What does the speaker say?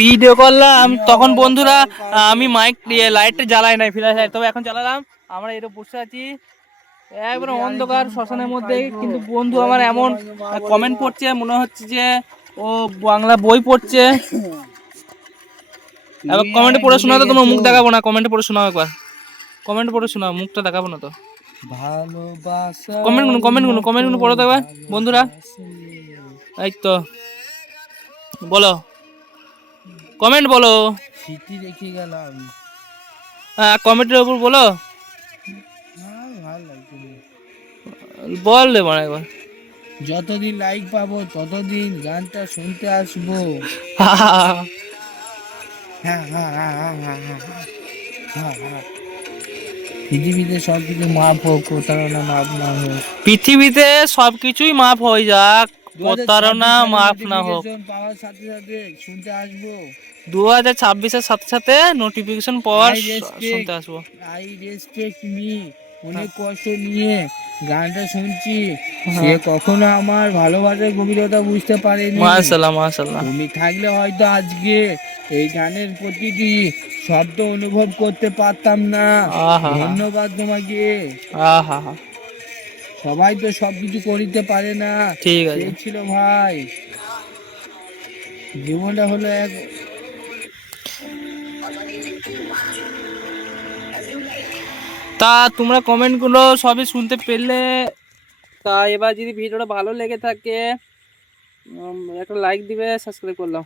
Video করলাম তখন বন্ধুরা আমি মাইক লাইটটা জ্বালাই নাই ফ্ল্যাশ লাইট, তবে এখন জ্বালালাম। আমরা এটা বসে আছি একবারে অন্ধকার শ্মশানের মধ্যে, কিন্তু বন্ধু আমার এমন কমেন্ট পড়ছে মনে হচ্ছে যে ও বাংলা বই পড়ছে। এবার কমেন্টে পড়ে শোনাও তো, তোমার মুখ দেখাবো না, কমেন্টে পড়ে শোনাও একবার, কমেন্টে পড়ে শোনাও, মুখটা দেখাবো না তো। কমেন্ট গুলো পড়ো তো একবার বন্ধুরা। এই তো বলো, কমেন্ট বলো, স্মৃতি রেখে গেলাম। হ্যাঁ কমেন্টের উপর বলো, ভালো লাগছে না। বল রে বড় একবার। যতদিন লাইক পাবো ততদিন গানটা শুনতে আসবো। হ্যাঁ হ্যাঁ হ্যাঁ হ্যাঁ হ্যাঁ হ্যাঁ হ্যাঁ হ্যাঁ। পৃথিবীতে সবকিছু মাপ হোক, প্রতারণা মাপ না হোক। পৃথিবীতে সবকিছুই মাফ হয়ে যাক, প্রতারণা মাফ না হোক। পাওয়ার সাথে সাথে শুনতে আসবো। 2026-এর সাথে সাথে নোটিফিকেশন পাওয়ার শুনতে আসবো। I respect me. অনেক কষ্ট নিয়ে গানটা শুনছি, সে কখনো আমার ভালোবাসার গভীরতা বুঝতে পারেনি। মাশাআল্লাহ মাশাআল্লাহ। তুমি থাকলে হয়তো আজকে এই গানের প্রতিটি শব্দ অনুভব করতে পারতাম না। ধন্যবাদ তোমাকে। সবাই তো সবকিছু করিতে পারে না, ঠিক আছে ছিল ভাই। জীবনটা হলো এক। তা তোমরা কমেন্টগুলো সবই শুনতে পেলে, তা এবার যদি ভিডিওটা ভালো লেগে থাকে একটা লাইক দিবে, সাবস্ক্রাইব করলাম।